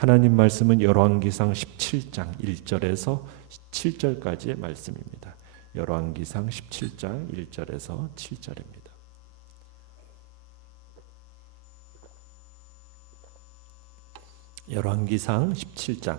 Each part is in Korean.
하나님 말씀은 열왕기상 17장 1절에서 7절까지의 말씀입니다. 열왕기상 17장 1절에서 7절입니다. 열왕기상 17장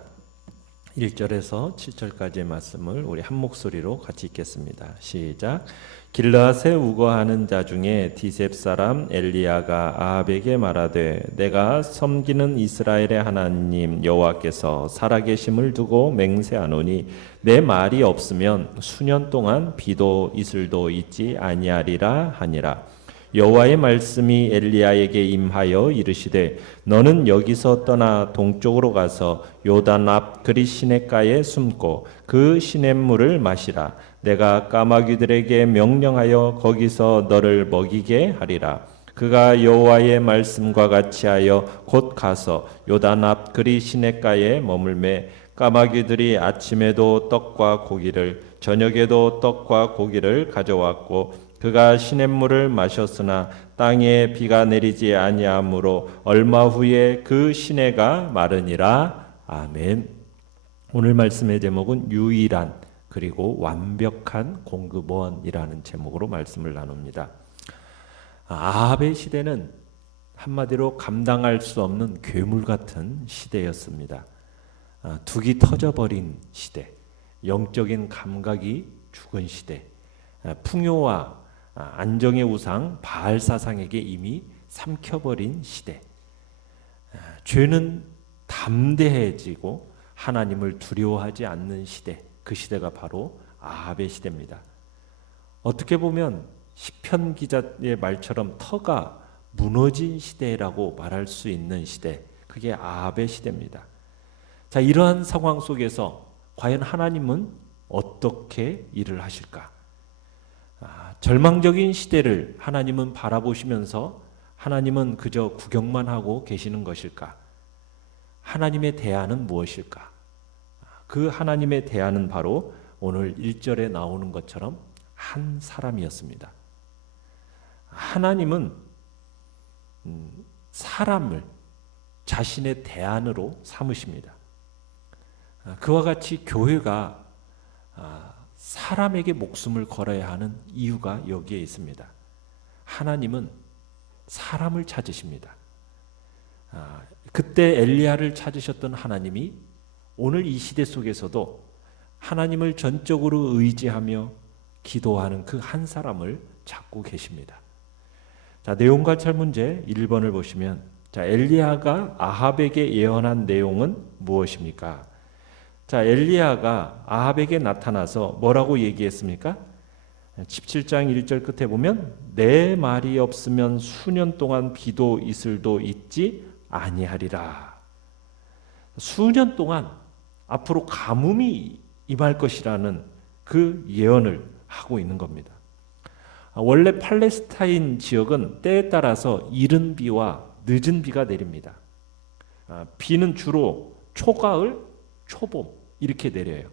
1절에서 7절까지의 말씀을 우리 한 목소리로 같이 읽겠습니다. 시작. 길르앗에 우거하는 자 중에 디셉 사람 엘리야가 아합에게 말하되 내가 섬기는 이스라엘의 하나님 여호와께서 살아계심을 두고 맹세하노니 내 말이 없으면 수년 동안 비도 이슬도 있지 아니하리라 하니라. 여호와의 말씀이 엘리야에게 임하여 이르시되 너는 여기서 떠나 동쪽으로 가서 요단 앞 그리 시냇가에 숨고 그 시냇물을 마시라. 내가 까마귀들에게 명령하여 거기서 너를 먹이게 하리라. 그가 여호와의 말씀과 같이 하여 곧 가서 요단 앞 그리 시냇가에 머물매 까마귀들이 아침에도 떡과 고기를 저녁에도 떡과 고기를 가져왔고 그가 시냇물을 마셨으나 땅에 비가 내리지 아니하므로 얼마 후에 그 시내가 마르니라. 아멘. 오늘 말씀의 제목은 유일한 그리고 완벽한 공급원이라는 제목으로 말씀을 나눕니다. 아합의 시대는 한마디로 감당할 수 없는 괴물 같은 시대였습니다. 둑이 터져버린 시대, 영적인 감각이 죽은 시대, 풍요와 안정의 우상 바알 사상에게 이미 삼켜버린 시대. 죄는 담대해지고 하나님을 두려워하지 않는 시대, 그 시대가 바로 아합의 시대입니다. 어떻게 보면 시편 기자의 말처럼 터가 무너진 시대라고 말할 수 있는 시대, 그게 아합의 시대입니다. 자, 이러한 상황 속에서 과연 하나님은 어떻게 일을 하실까? 절망적인 시대를 하나님은 바라보시면서 하나님은 그저 구경만 하고 계시는 것일까? 하나님의 대안은 무엇일까? 그 하나님의 대안은 바로 오늘 1절에 나오는 것처럼 한 사람이었습니다. 하나님은 사람을 자신의 대안으로 삼으십니다. 그와 같이 교회가 사람에게 목숨을 걸어야 하는 이유가 여기에 있습니다. 하나님은 사람을 찾으십니다. 그때 엘리야를 찾으셨던 하나님이 오늘 이 시대 속에서도 하나님을 전적으로 의지하며 기도하는 그 한 사람을 찾고 계십니다. 자, 내용 관찰 문제 1번을 보시면, 자, 엘리야가 아합에게 예언한 내용은 무엇입니까? 자, 엘리야가 아합에게 나타나서 뭐라고 얘기했습니까? 17장 1절 끝에 보면 내 말이 없으면 수년 동안 비도 이슬도 있지 아니하리라. 수년 동안 앞으로 가뭄이 임할 것이라는 그 예언을 하고 있는 겁니다. 원래 팔레스타인 지역은 때에 따라서 이른 비와 늦은 비가 내립니다. 비는 주로 초가을, 초봄 이렇게 내려요.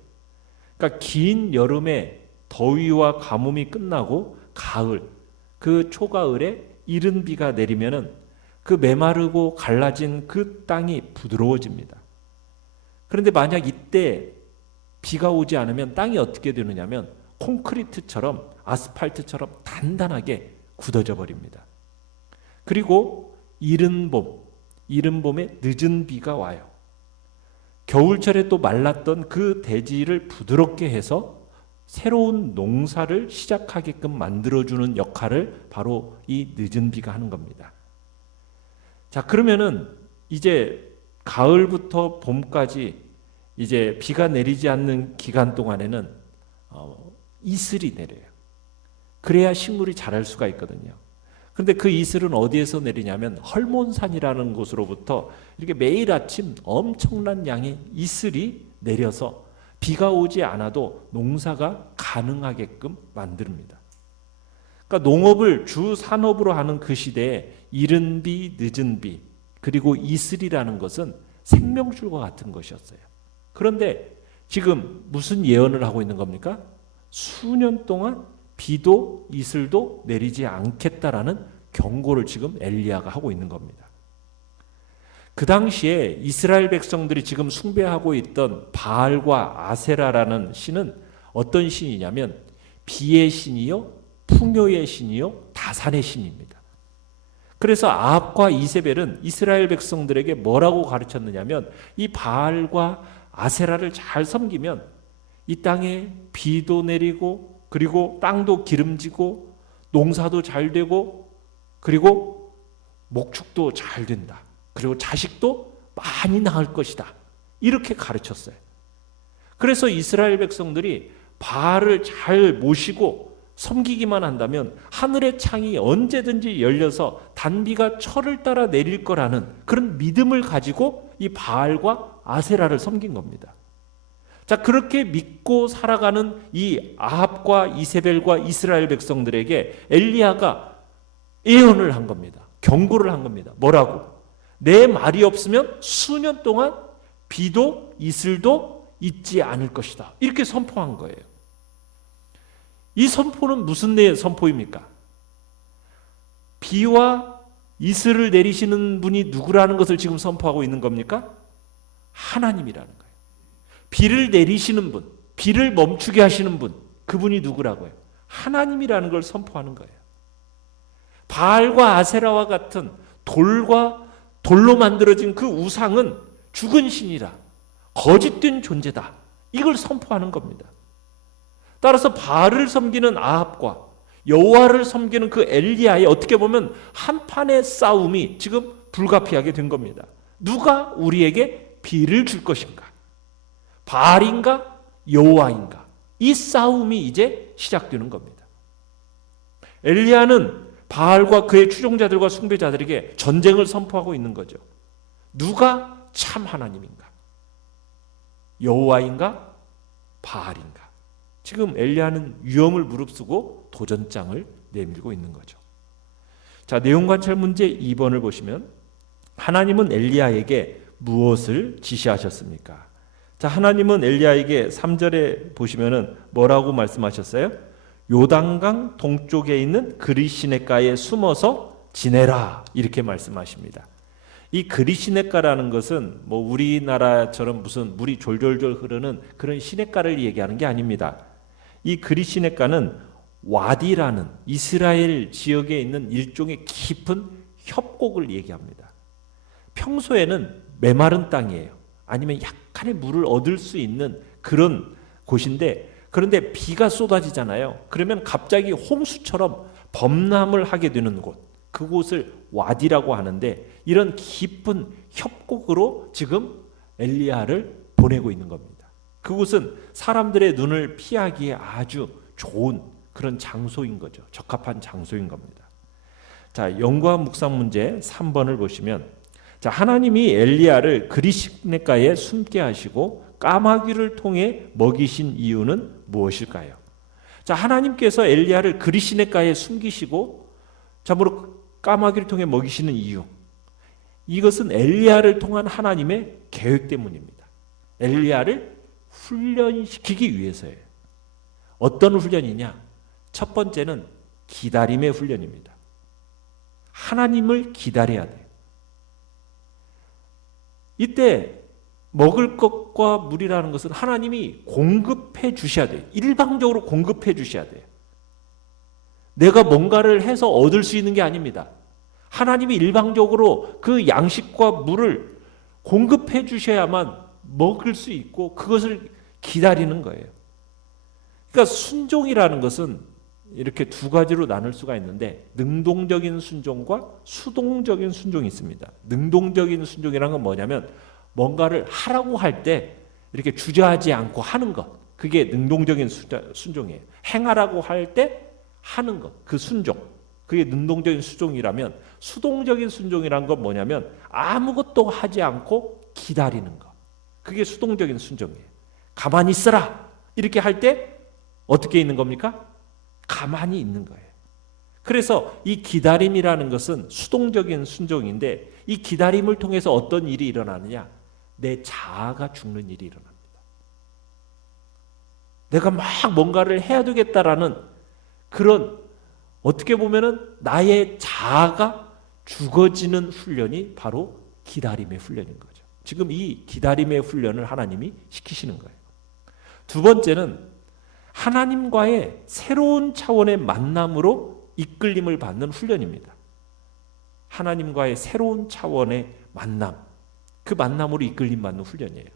그러니까 긴 여름에 더위와 가뭄이 끝나고 가을, 그 초가을에 이른 비가 내리면은 그 메마르고 갈라진 그 땅이 부드러워집니다. 그런데 만약 이때 비가 오지 않으면 땅이 어떻게 되느냐면 콘크리트처럼 아스팔트처럼 단단하게 굳어져 버립니다. 그리고 이른 봄에 늦은 비가 와요. 겨울철에 또 말랐던 그 대지를 부드럽게 해서 새로운 농사를 시작하게끔 만들어주는 역할을 바로 이 늦은 비가 하는 겁니다. 자, 그러면은 이제 가을부터 봄까지 이제 비가 내리지 않는 기간 동안에는 이슬이 내려요. 그래야 식물이 자랄 수가 있거든요. 그런데 그 이슬은 어디에서 내리냐면 헐몬산이라는 곳으로부터 이렇게 매일 아침 엄청난 양의 이슬이 내려서 비가 오지 않아도 농사가 가능하게끔 만듭니다. 그러니까 농업을 주 산업으로 하는 그 시대에 이른 비, 늦은 비, 그리고 이슬이라는 것은 생명줄과 같은 것이었어요. 그런데 지금 무슨 예언을 하고 있는 겁니까? 수년 동안 비도 이슬도 내리지 않겠다라는 경고를 지금 엘리야가 하고 있는 겁니다. 그 당시에 이스라엘 백성들이 지금 숭배하고 있던 바알과 아세라라는 신은 어떤 신이냐면 비의 신이요, 풍요의 신이요, 다산의 신입니다. 그래서 아합과 이세벨은 이스라엘 백성들에게 뭐라고 가르쳤느냐면 이 바알과 아세라를 잘 섬기면 이 땅에 비도 내리고 그리고 땅도 기름지고 농사도 잘 되고 그리고 목축도 잘 된다. 그리고 자식도 많이 낳을 것이다. 이렇게 가르쳤어요. 그래서 이스라엘 백성들이 바알을 잘 모시고 섬기기만 한다면 하늘의 창이 언제든지 열려서 단비가 철을 따라 내릴 거라는 그런 믿음을 가지고 이 바알과 아세라를 섬긴 겁니다. 자, 그렇게 믿고 살아가는 이 아합과 이세벨과 이스라엘 백성들에게 엘리야가 예언을 한 겁니다. 경고를 한 겁니다. 뭐라고? 내 말이 없으면 수년 동안 비도 이슬도 있지 않을 것이다. 이렇게 선포한 거예요. 이 선포는 무슨 선포입니까? 비와 이슬을 내리시는 분이 누구라는 것을 지금 선포하고 있는 겁니까? 하나님이라는 거예요. 비를 내리시는 분, 비를 멈추게 하시는 분, 그분이 누구라고요? 하나님이라는 걸 선포하는 거예요. 바알과 아세라와 같은 돌로 만들어진 그 우상은 죽은 신이라 거짓된 존재다. 이걸 선포하는 겁니다. 따라서 바알을 섬기는 아합과 여호와를 섬기는 그 엘리야의 어떻게 보면 한판의 싸움이 지금 불가피하게 된 겁니다. 누가 우리에게 비를 줄 것인가? 바알인가? 여호와인가? 이 싸움이 이제 시작되는 겁니다. 엘리야는 바알과 그의 추종자들과 숭배자들에게 전쟁을 선포하고 있는 거죠. 누가 참 하나님인가? 여호와인가? 바알인가? 지금 엘리야는 위험을 무릅쓰고 도전장을 내밀고 있는 거죠. 자, 내용 관찰 문제 2번을 보시면 하나님은 엘리야에게 무엇을 지시하셨습니까? 자, 하나님은 엘리야에게 3절에 보시면은 뭐라고 말씀하셨어요? 요단강 동쪽에 있는 그리시네가에 숨어서 지내라 이렇게 말씀하십니다. 이 그리시네가라는 것은 뭐 우리나라처럼 무슨 물이 졸졸졸 흐르는 그런 시냇가를 얘기하는 게 아닙니다. 이 그리시네가는 와디라는 이스라엘 지역에 있는 일종의 깊은 협곡을 얘기합니다. 평소에는 메마른 땅이에요. 아니면 약간의 물을 얻을 수 있는 그런 곳인데 그런데 비가 쏟아지잖아요. 그러면 갑자기 홍수처럼 범람을 하게 되는 곳, 그곳을 와디라고 하는데 이런 깊은 협곡으로 지금 엘리야를 보내고 있는 겁니다. 그곳은 사람들의 눈을 피하기에 아주 좋은 그런 장소인 거죠. 적합한 장소인 겁니다. 자, 연구와 묵상 문제 3번을 보시면 자, 하나님이 엘리야를 그리시네가에 숨게 하시고 까마귀를 통해 먹이신 이유는 무엇일까요? 자, 하나님께서 엘리야를 그리시네가에 숨기시고 참으로 까마귀를 통해 먹이시는 이유, 이것은 엘리야를 통한 하나님의 계획 때문입니다. 엘리야를 훈련시키기 위해서예요. 어떤 훈련이냐? 첫 번째는 기다림의 훈련입니다. 하나님을 기다려야 돼요. 이때 먹을 것과 물이라는 것은 하나님이 공급해 주셔야 돼요. 일방적으로 공급해 주셔야 돼요. 내가 뭔가를 해서 얻을 수 있는 게 아닙니다. 하나님이 일방적으로 그 양식과 물을 공급해 주셔야만 먹을 수 있고 그것을 기다리는 거예요. 그러니까 순종이라는 것은 이렇게 두 가지로 나눌 수가 있는데 능동적인 순종과 수동적인 순종이 있습니다. 능동적인 순종이라는 건 뭐냐면 뭔가를 하라고 할 때 이렇게 주저하지 않고 하는 것, 그게 능동적인 순종이에요. 행하라고 할 때 하는 것, 그 순종, 그게 능동적인 순종이라면 수동적인 순종이란 건 뭐냐면 아무것도 하지 않고 기다리는 것, 그게 수동적인 순종이에요. 가만히 있어라 이렇게 할 때 어떻게 있는 겁니까? 가만히 있는 거예요. 그래서 이 기다림이라는 것은 수동적인 순종인데 이 기다림을 통해서 어떤 일이 일어나느냐? 내 자아가 죽는 일이 일어납니다. 내가 막 뭔가를 해야 되겠다라는 그런 어떻게 보면은 나의 자아가 죽어지는 훈련이 바로 기다림의 훈련인 거죠. 지금 이 기다림의 훈련을 하나님이 시키시는 거예요. 두 번째는 하나님과의 새로운 차원의 만남으로 이끌림을 받는 훈련입니다. 하나님과의 새로운 차원의 만남, 그 만남으로 이끌림 받는 훈련이에요.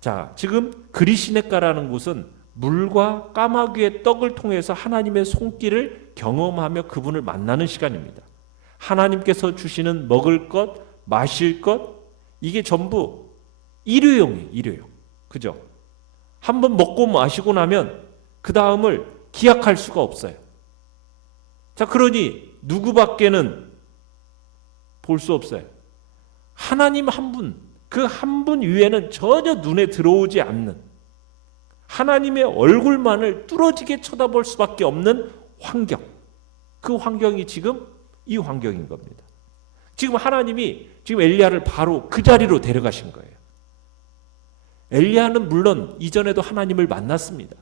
자, 지금 그리시네가라는 곳은 물과 까마귀의 떡을 통해서 하나님의 손길을 경험하며 그분을 만나는 시간입니다. 하나님께서 주시는 먹을 것, 마실 것, 이게 전부 일회용이에요. 일회용. 그죠? 한번 먹고 마시고 나면 그 다음을 기약할 수가 없어요. 자, 그러니 누구밖에는 볼 수 없어요. 하나님 한 분, 그 한 분 위에는 전혀 눈에 들어오지 않는, 하나님의 얼굴만을 뚫어지게 쳐다볼 수밖에 없는 환경, 그 환경이 지금 이 환경인 겁니다. 지금 하나님이 지금 엘리야를 바로 그 자리로 데려가신 거예요. 엘리야는 물론 이전에도 하나님을 만났습니다.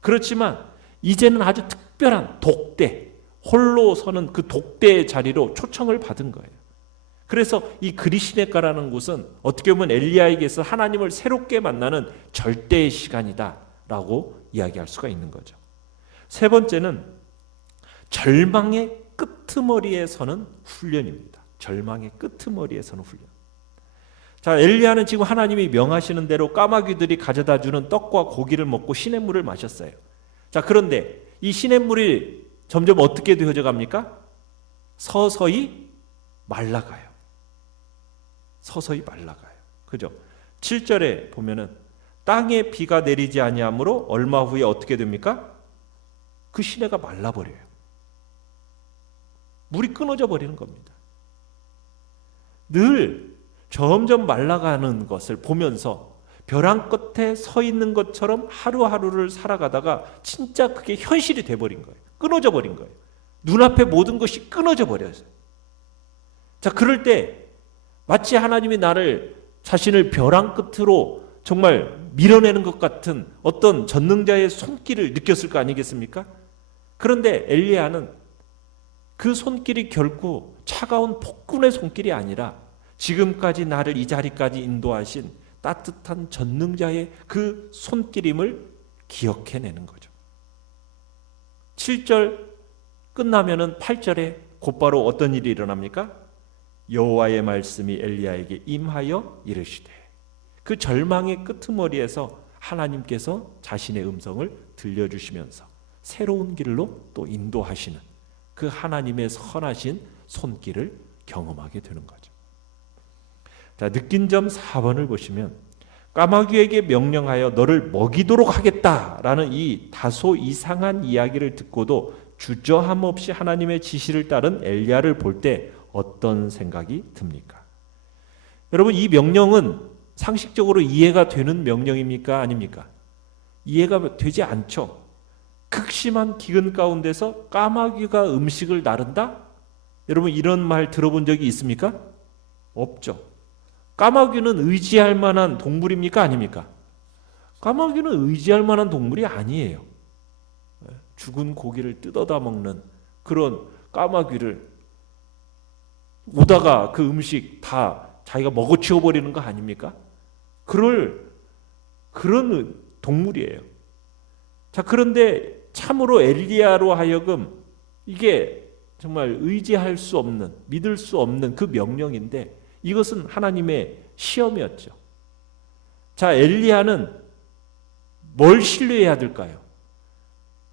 그렇지만 이제는 아주 특별한 독대, 홀로 서는 그 독대의 자리로 초청을 받은 거예요. 그래서 이 그리시네가라는 곳은 어떻게 보면 엘리야에게서 하나님을 새롭게 만나는 절대의 시간이다라고 이야기할 수가 있는 거죠. 세 번째는 절망의 끄트머리에 서는 훈련입니다. 절망의 끄트머리에 서는 훈련. 자, 엘리야는 지금 하나님이 명하시는 대로 까마귀들이 가져다 주는 떡과 고기를 먹고 시냇물을 마셨어요. 자, 그런데 이 시냇물이 점점 어떻게 되어져 갑니까? 서서히 말라가요. 서서히 말라가요. 그죠? 7절에 보면은 땅에 비가 내리지 아니하므로 얼마 후에 어떻게 됩니까? 그 시내가 말라버려요. 물이 끊어져 버리는 겁니다. 늘 점점 말라가는 것을 보면서 벼랑 끝에 서 있는 것처럼 하루하루를 살아가다가 진짜 그게 현실이 돼버린 거예요. 끊어져 버린 거예요. 눈앞에 모든 것이 끊어져 버렸어요. 자, 그럴 때 마치 하나님이 나를 자신을 벼랑 끝으로 정말 밀어내는 것 같은 어떤 전능자의 손길을 느꼈을 거 아니겠습니까? 그런데 엘리야는 그 손길이 결코 차가운 폭군의 손길이 아니라 지금까지 나를 이 자리까지 인도하신 따뜻한 전능자의 그 손길임을 기억해내는 거죠. 7절 끝나면은 8절에 곧바로 어떤 일이 일어납니까? 여호와의 말씀이 엘리야에게 임하여 이르시되, 그 절망의 끄트머리에서 하나님께서 자신의 음성을 들려주시면서 새로운 길로 또 인도하시는 그 하나님의 선하신 손길을 경험하게 되는 거죠. 자, 느낀 점 4번을 보시면 까마귀에게 명령하여 너를 먹이도록 하겠다라는 이 다소 이상한 이야기를 듣고도 주저함 없이 하나님의 지시를 따른 엘리야를 볼 때 어떤 생각이 듭니까? 여러분, 이 명령은 상식적으로 이해가 되는 명령입니까? 아닙니까? 이해가 되지 않죠. 극심한 기근 가운데서 까마귀가 음식을 나른다? 여러분, 이런 말 들어본 적이 있습니까? 없죠. 까마귀는 의지할 만한 동물입니까? 아닙니까? 까마귀는 의지할 만한 동물이 아니에요. 죽은 고기를 뜯어다 먹는 그런 까마귀를 오다가 그 음식 다 자기가 먹어치워 버리는 거 아닙니까? 그런 동물이에요. 자, 그런데 참으로 엘리야로 하여금 이게 정말 의지할 수 없는, 믿을 수 없는 그 명령인데 이것은 하나님의 시험이었죠. 자, 엘리야는 뭘 신뢰해야 될까요?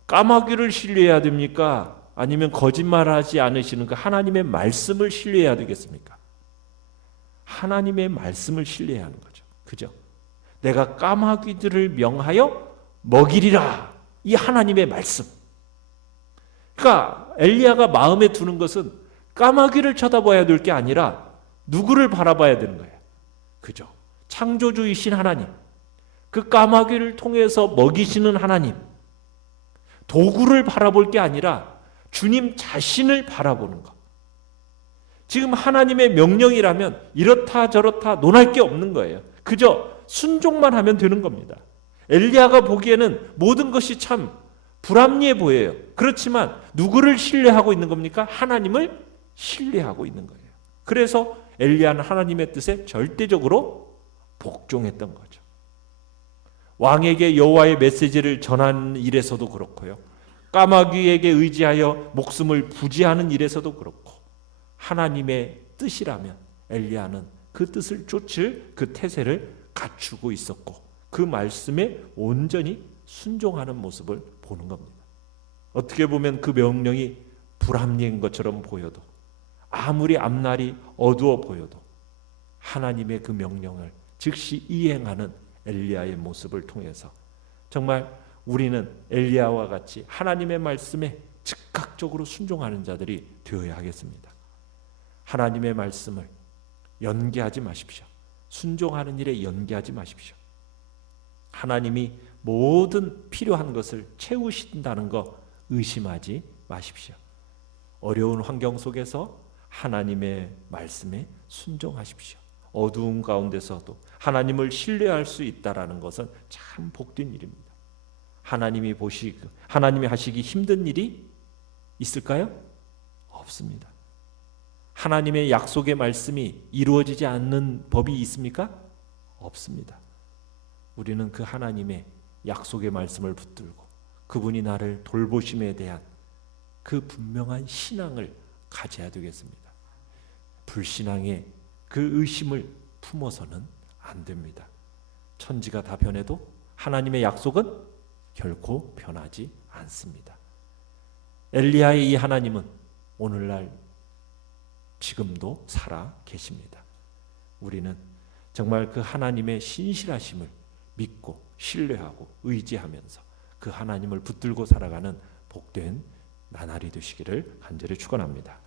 까마귀를 신뢰해야 됩니까? 아니면 거짓말하지 않으시는 그 하나님의 말씀을 신뢰해야 되겠습니까? 하나님의 말씀을 신뢰해야 하는 거죠. 그죠? 내가 까마귀들을 명하여 먹이리라. 이 하나님의 말씀. 그러니까 엘리야가 마음에 두는 것은 까마귀를 쳐다봐야 될 게 아니라 누구를 바라봐야 되는 거예요. 그죠? 창조주이신 하나님, 그 까마귀를 통해서 먹이시는 하나님, 도구를 바라볼 게 아니라 주님 자신을 바라보는 것. 지금 하나님의 명령이라면 이렇다 저렇다 논할 게 없는 거예요. 그저 순종만 하면 되는 겁니다. 엘리야가 보기에는 모든 것이 참 불합리해 보여요. 그렇지만 누구를 신뢰하고 있는 겁니까? 하나님을 신뢰하고 있는 거예요. 그래서 엘리야는 하나님의 뜻에 절대적으로 복종했던 거죠. 왕에게 여호와의 메시지를 전하는 일에서도 그렇고요. 까마귀에게 의지하여 목숨을 부지하는 일에서도 그렇고, 하나님의 뜻이라면 엘리야는 그 뜻을 쫓을 그 태세를 갖추고 있었고, 그 말씀에 온전히 순종하는 모습을 보는 겁니다. 어떻게 보면 그 명령이 불합리인 것처럼 보여도, 아무리 앞날이 어두워 보여도 하나님의 그 명령을 즉시 이행하는 엘리야의 모습을 통해서 정말 우리는 엘리야와 같이 하나님의 말씀에 즉각적으로 순종하는 자들이 되어야 하겠습니다. 하나님의 말씀을 연기하지 마십시오. 순종하는 일에 연기하지 마십시오. 하나님이 모든 필요한 것을 채우신다는 거 의심하지 마십시오. 어려운 환경 속에서 하나님의 말씀에 순종하십시오. 어두운 가운데서도 하나님을 신뢰할 수 있다라는 것은 참 복된 일입니다. 하나님이 보시고 하나님이 하시기 힘든 일이 있을까요? 없습니다. 하나님의 약속의 말씀이 이루어지지 않는 법이 있습니까? 없습니다. 우리는 그 하나님의 약속의 말씀을 붙들고 그분이 나를 돌보심에 대한 그 분명한 신앙을 가져야 되겠습니다. 불신앙의 그 의심을 품어서는 안 됩니다. 천지가 다 변해도 하나님의 약속은 결코 변하지 않습니다. 엘리야의 이 하나님은 오늘날 지금도 살아 계십니다. 우리는 정말 그 하나님의 신실하심을 믿고 신뢰하고 의지하면서 그 하나님을 붙들고 살아가는 복된 나날이 되시기를 간절히 축원합니다.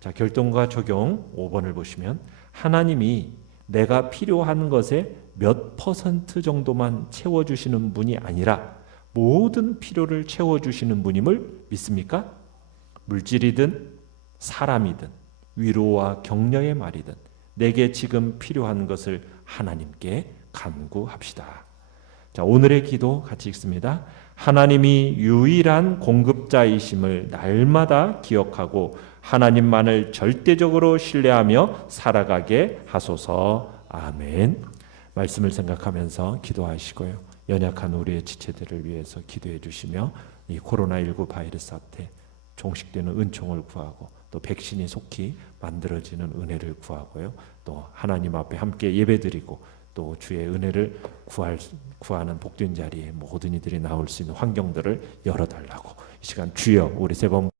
자, 결론과 적용 5번을 보시면 하나님이 내가 필요한 것에 몇 퍼센트 정도만 채워주시는 분이 아니라 모든 필요를 채워주시는 분임을 믿습니까? 물질이든 사람이든 위로와 격려의 말이든 내게 지금 필요한 것을 하나님께 간구합시다. 자, 오늘의 기도 같이 읽습니다. 하나님이 유일한 공급자이심을 날마다 기억하고 하나님만을 절대적으로 신뢰하며 살아가게 하소서. 아멘. 말씀을 생각하면서 기도하시고요. 연약한 우리의 지체들을 위해서 기도해 주시며 이 코로나19 바이러스 사태 종식되는 은총을 구하고 또 백신이 속히 만들어지는 은혜를 구하고요. 또 하나님 앞에 함께 예배드리고 또 주의 은혜를 구하는 복된 자리에 모든 이들이 나올 수 있는 환경들을 열어달라고 이 시간 주여 우리 세 번